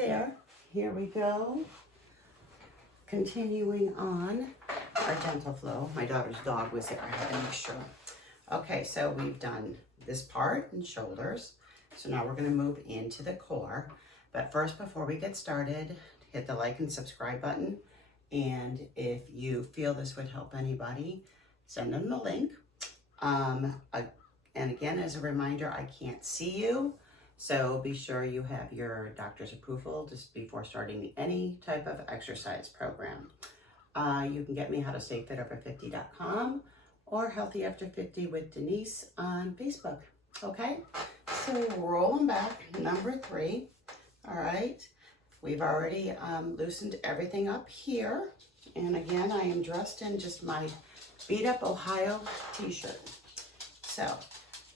there, here we go. Continuing on our gentle flow. My daughter's dog was there, I had to make sure. Okay, so we've done this part and shoulders. So now we're gonna move into the core. But first, before we get started, hit the like and subscribe button. And if you feel this would help anybody, send them the link. And again, as a reminder, I can't see you. So be sure you have your doctor's approval just before starting any type of exercise program. You can get me howtostayfitover50.com or Healthy After 50 with Denise on Facebook. Okay, so roll them back, number 3. All right, we've already loosened everything up here. And again, I am dressed in just my beat up Ohio t-shirt. So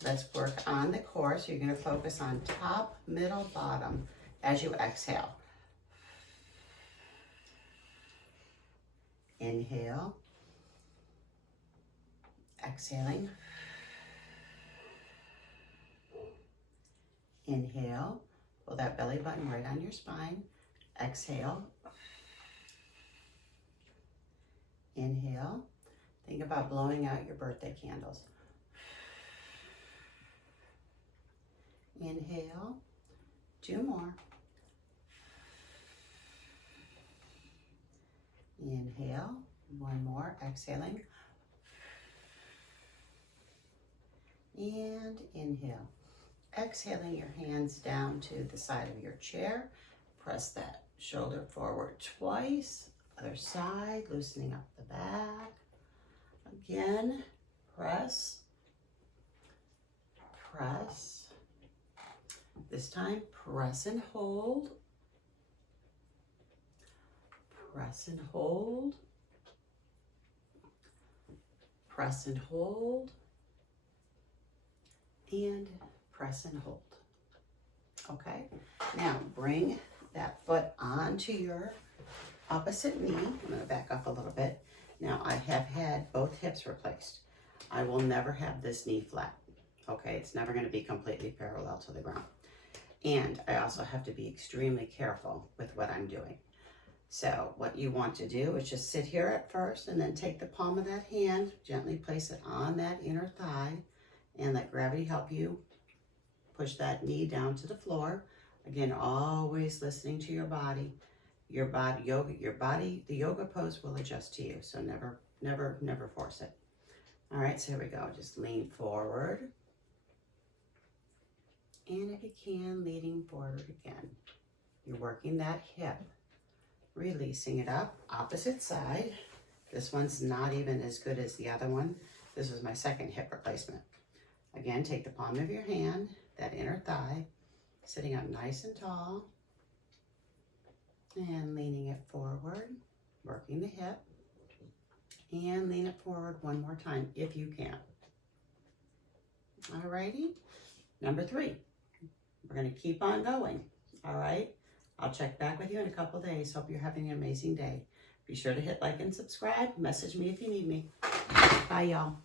let's work on the core. So you're gonna focus on top, middle, bottom as you exhale. Inhale, exhaling. Inhale, pull that belly button right on your spine. Exhale. Inhale. Think about blowing out your birthday candles. Inhale. 2 more. Inhale. 1 more. Exhaling. And inhale. Exhaling your hands down to the side of your chair. Press that shoulder forward twice. Other side, loosening up the back. Again, press, press. This time, press and hold. Press and hold. Press and hold. And press and hold. Okay, now bring that foot onto your opposite knee. I'm going to back up a little bit. Now I have had both hips replaced. I will never have this knee flat. Okay, it's never going to be completely parallel to the ground. And I also have to be extremely careful with what I'm doing. So what you want to do is just sit here at first and then take the palm of that hand, gently place it on that inner thigh and let gravity help you push that knee down to the floor. Again, always listening to your body. The yoga pose will adjust to you. So never, never, never force it. All right, so here we go. Just lean forward. And if you can, leaning forward again. You're working that hip, releasing it up, opposite side. This one's not even as good as the other one. This is my second hip replacement. Again, take the palm of your hand, that inner thigh, sitting up nice and tall, and leaning it forward, working the hip, and lean it forward 1 more time if you can. All righty, number 3. We're gonna keep on going, all right? I'll check back with you in a couple days. Hope you're having an amazing day. Be sure to hit like and subscribe. Message me if you need me. Bye, y'all.